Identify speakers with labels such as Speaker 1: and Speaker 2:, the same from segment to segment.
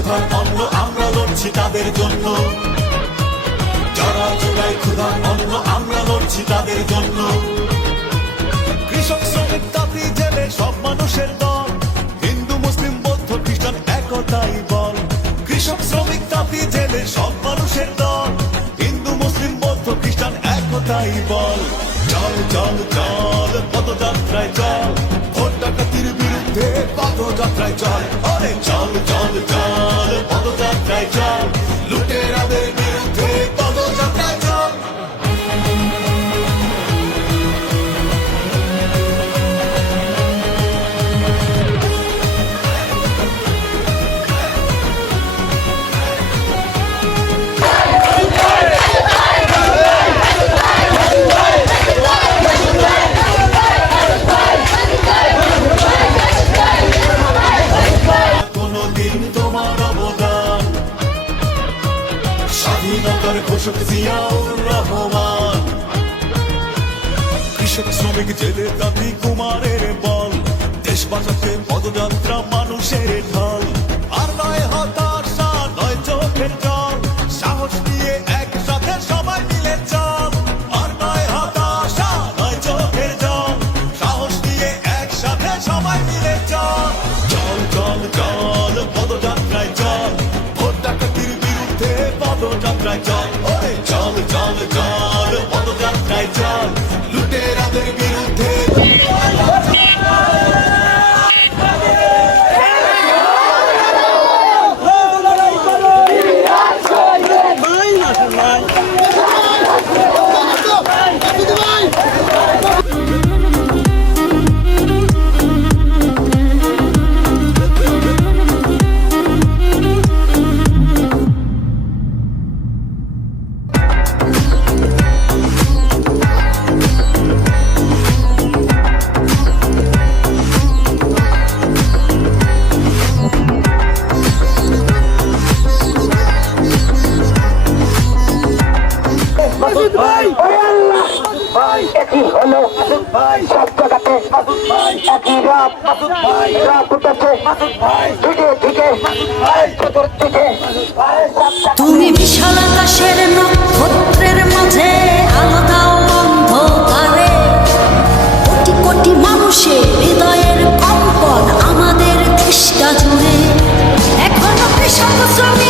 Speaker 1: ক্ষুধার অন্ন আমরা লড়ছি তাদের জন্য। যারা জোগায় ক্ষুধার অন্ন আমরা লড়ছি তাদের জন্য। কৃষক, শ্রমিক, তাঁতি, জেলে সব মানুষের দল। হিন্দু, মুসলিম, বৌদ্ধ, খ্রিস্টান একতাই বল। কৃষক, শ্রমিক, তাঁতি, জেলে সব মানুষের দল। হিন্দু, মুসলিম, বৌদ্ধ, খ্রিস্টান একতাই বল। চল চল চল, পদযাত্রায় চল। ভোট ডাকাতির বিরুদ্ধে পদযাত্রায় চল অরে চল চল চল পদযাত্রায় চল ঘোষক জিয়াউর রহমান। কৃষক শ্রমিক জেলে দাবি, কুমারের বল। দেশ বাঁচাতে পদযাত্রা মানুষের ঢল। আর নয় হতাশা নয় চোখের জল। সাহস নিয়ে একসাথে সবাই মিলে চল। আর নয় হতাশা নয় চোখের জল। সাহস নিয়ে একসাথে সবাই মিলে চল। চল চল চল, পদযাত্রায় চল। ভোট ডাকাতির বিরুদ্ধে পদযাত্রায় চল।
Speaker 2: একই হলো সব জায়গাতে একই রাত রাত উঠেছে মাসুদ ভাই চতুর্দিকে
Speaker 3: তুমি বিশাল আকাশের নক্ষত্রের মাঝে আলাদা অন্ধকারে। কোটি কোটি মানুষের হৃদয়ের কম্পন আমাদের দেশটা জুড়ে। এখনও কৃষক শ্রমিক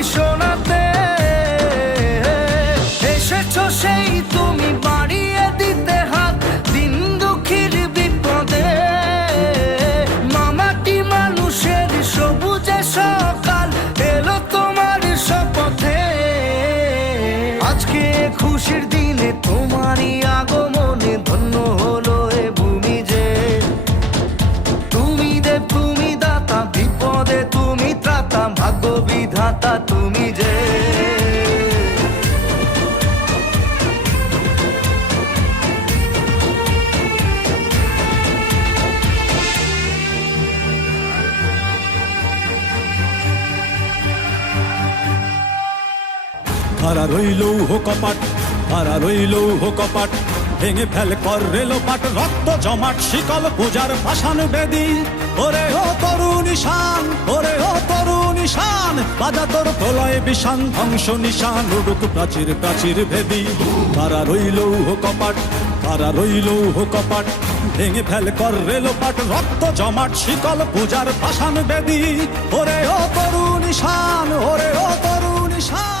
Speaker 4: বিধাতা তুমি যে।
Speaker 1: হারা রইল হো কপাট হারা রইল হো কপাট, ভেঙে ফেল কর রেলো পাট রক্ত জমাট, শিকল পূজার পাষাণ বেদি। ওরে ও তরু নিশান ও তোর প্রলয় বিষান, ধ্বংস নিশান, উড়ুক প্রাচীর প্রাচীর ভেদি। তারা রইল হো কপাট, তারা রইল হো কপাট। ভেঙে ফেল কর রেলো পাট রক্ত জমাট, শিকল পূজার পাষাণ বেদি। ওরে ও তরু নিশান ওরে ও তরু নিশান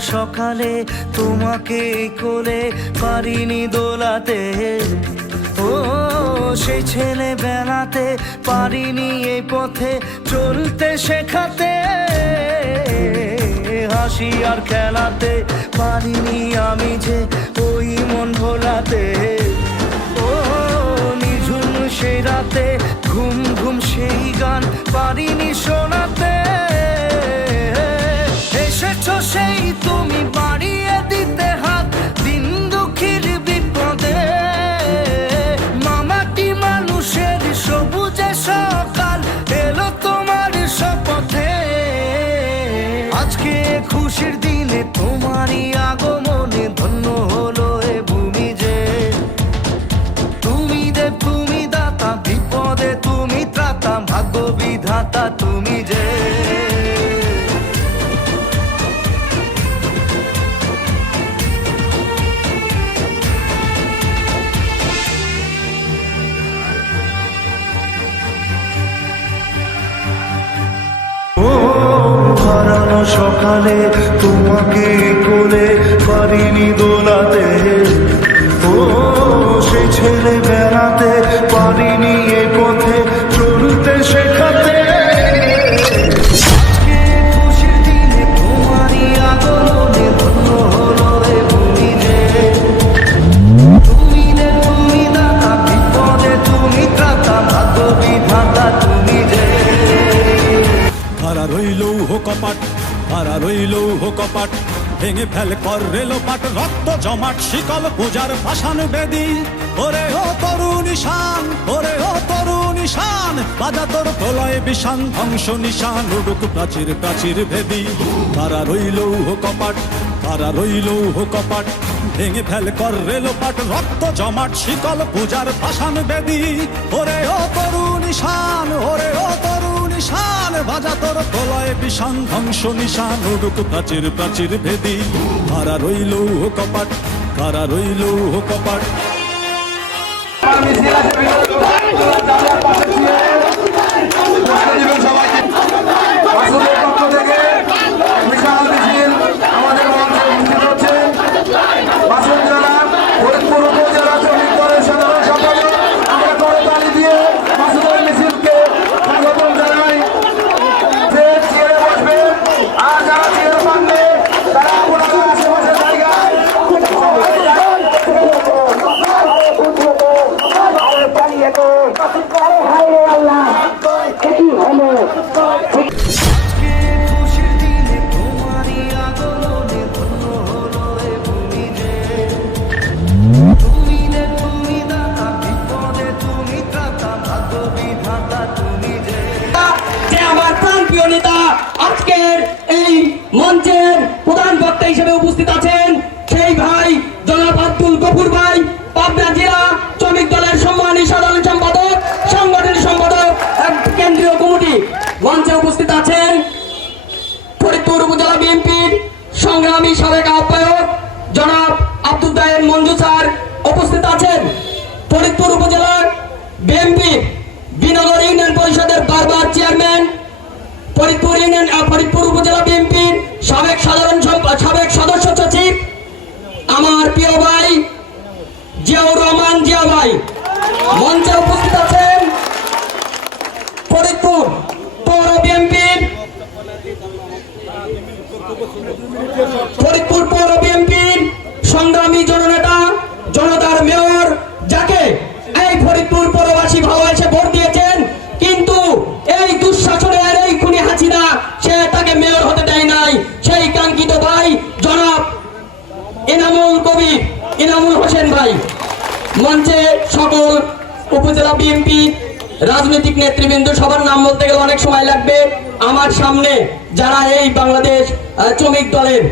Speaker 4: সকালে তোমাকে কোলে পারিনি দোলাতে। ও, সেই ছেলে বেড়াতে পারিনি এই পথে চলতে শেখাতে। হাসি আর খেলাতে পারিনি আমি যে ওই মন ভোলাতে। ও, নিঝুম সেই রাতে ঘুম ঘুম সেই গান পারিনি শোনাতে। সেই তুমি বাড়িয়ে দিতে হাত, দিন দুঃখীর বিপদে। মামাটি মানুষের সবুজে সকাল, এলো তোমার শপথে। আজকে খুশির দিনে তোমারই আগমনে সকালে তোমাকে কোলে পারিনি দোলাতে। ও, সেই ছেলে বেড়াতে পারিনি এ পথে, চলতে শেখাতে।
Speaker 5: কারা কপাট কারা রইল হো কপাট ভেঙে ফেল কর রেল পাট রক্ত জমাট, শিকল পূজার ভাসান বেদি। ওরে ও তরু নিশান ওরে ও তরু নিশান বাজা তোর প্রলয় বিষান, ধ্বংস নিশান, উডুক প্রাচীর প্রাচীর ভেদি কারা রইল হো কপাট কারা রইল কপাট ভেঙে ফেল কর রেল পাট রক্ত জমাট, শিকল পূজার ভাসান বেদি। ওরে ও তরু নিশান ওরে ও তরু নিশান ভাজা তোর প্রলয় বিষান, ধ্বংস নিশান, উডুক প্রাচীর প্রাচীর ভেদি। কারা রইল ও কপাট, কারা রইল ও কপাট?
Speaker 6: নাম বলতে গেলে অনেক সময় লাগবে। আমার সামনে যারা এই বাংলাদেশ শ্রমিক দলের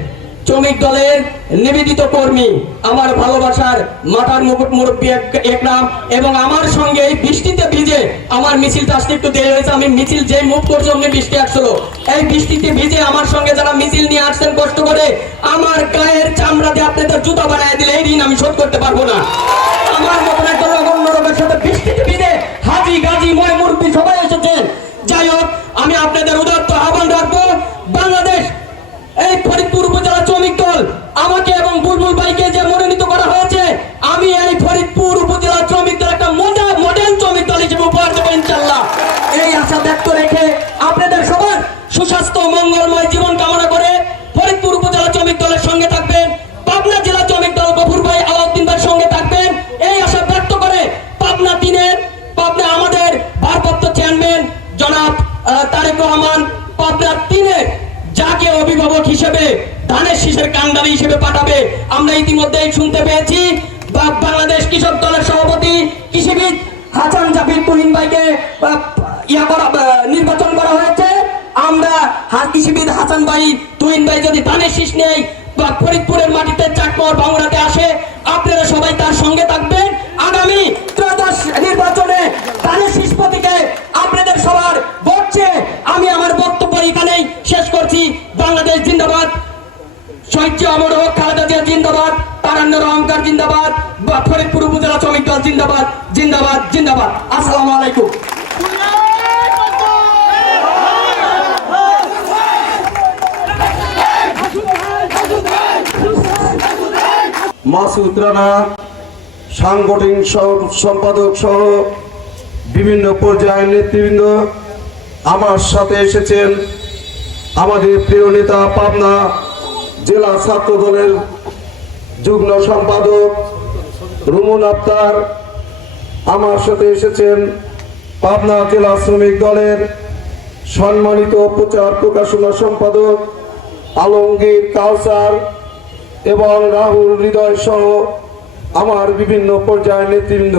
Speaker 6: শ্রমিক দলের নিবেদিত কর্মী, আমার ভালোবাসার মাথার মুকুট মুরব্বী এক- একরাম এবং আমার সঙ্গে এই বৃষ্টিতে ভিজে আমার মিছিলটা আসতে একটু দেরি হয়েছে, আমি মিছিল যেই মুভ করছি অমনি বৃষ্টি আসছিল। এই বৃষ্টিতে ভিজে আমার সঙ্গে যারা মিছিল নিয়ে আসছেন কষ্ট করে, আমার গায়ের চামড়া দিয়ে আপনাদের জুতা বানায় দিলে এই ঋণ আমি শোধ করতে পারব না। আমার মতন একজন অন্য রোগের সাথে বৃষ্টিতে ভিজে হাজি গাজী ময় মুরব্বী সবাই এসেছেন যাই হোক আমি আপনাদের উদাত্ত আহ্বান রাখব। বাংলাদেশ, এই ফরিদপুর উপজেলা শ্রমিক দল, আমাকে এবং বুলবুল ভাইকে যে মনোনীত করা হয়েছে, আমি এই ফরিদপুর উপজেলা শ্রমিক দল একটা মোটা মডেল শ্রমিক দল হিসেবে উপহার দেবো ইনশাল্লাহ। এই আশা ব্যক্ত রেখে আপনাদের সবার সুস্বাস্থ্য মঙ্গলময় জীবন অভিভাবক হিসেবে ধানের শীষের কান্ডারি হিসেবে পাঠাবে। আমরা ইতিমধ্যেই শুনতে পেয়েছি বাংলাদেশ কৃষক দলের সভাপতি কৃষিবিদ হাসান জাফির তুহিন ভাইকে নির্বাচন করা হয়েছে। আমরা কৃষিবিদ হাসান ভাই, তুহিন ভাই যদি ধানের শীষ নেই বা ফরিদপুরের মাটিতে চাকমর ভাঙড়াতে আসে, আপনারা সবাই তার সঙ্গে থাকবেন। আগামী ত্রয়োদশ নির্বাচনে ধানের শীষ আপনাদের সবার ভোট বাণিজ্য অমর হোক, খালেদা জিয়া জিন্দাবাদ, তারান্নর অহংকার জিন্দাবাদ ফরিদপুর উপজেলা শ্রমিক দল জিন্দাবাদ জিন্দাবাদ জিন্দাবাদ। আসসালাম আলাইকুম।
Speaker 7: মাসুদ রানা সাংগঠনিক সম্পাদক সহ বিভিন্ন পর্যায়ের নেতৃবৃন্দ আমার সাথে এসেছেন। আমাদের প্রিয় নেতা পাবনা জেলা ছাত্র দলের যুগ্ম সম্পাদক রুমন আক্তার। আমার সাথে এসেছেন পাবনা জেলা শ্রমিক দলের সম্মানিত প্রচার প্রকাশনা সম্পাদক আলমগীর কাউসার এবং রাহুল হৃদয় সহ আমার বিভিন্ন পর্যায়ের নেতৃবৃন্দ।